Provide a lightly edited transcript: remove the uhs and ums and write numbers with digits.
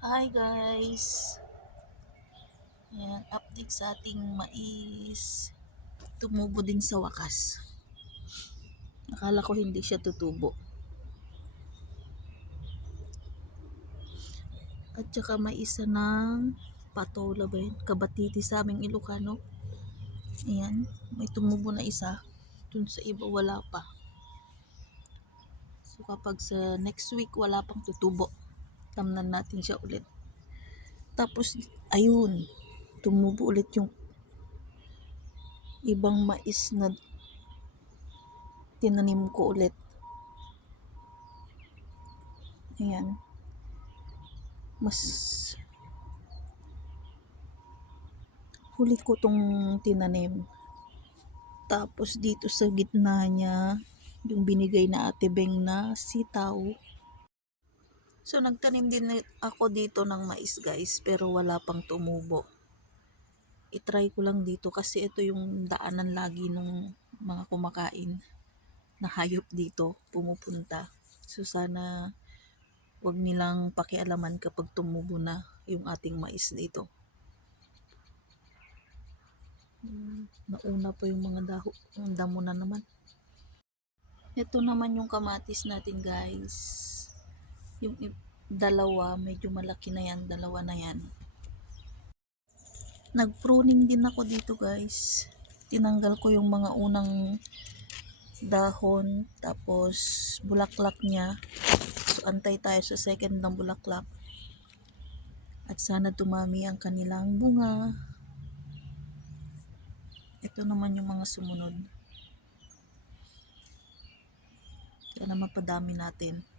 Hi guys! Ayan, update sa ating mais. Tumubo din sa wakas. Akala ko hindi siya tutubo. At saka may isa ng patola ba yun? Kabatiti sa aming Ilocano. Ayan, may tumubo na isa. Dun sa iba wala pa. So kapag sa next week wala pang tutubo, tamnan natin siya ulit. Tapos ayun, tumubo ulit yung ibang mais na tinanim ko ulit. Ayan. Mas huli ko tong tinanim. Tapos dito sa gitna niya, yung binigay na Ate Beng na sitaw. So nagtanim din ako dito ng mais guys, pero wala pang tumubo. I-try ko lang dito kasi ito yung daanan lagi ng mga kumakain na hayop dito pumupunta. So sana wag nilang pakialaman kapag tumubo na yung ating mais dito. Nauna pa yung mga yung damo na naman. Ito naman yung kamatis natin guys. Yung dalawa, medyo malaki na yan, dalawa na yan. Nag-pruning din ako dito guys. Tinanggal ko yung mga unang dahon, tapos bulaklak niya. So antay tayo sa second ng bulaklak. At sana dumami ang kanilang bunga. Ito naman yung mga sumunod. Sana mapadami natin.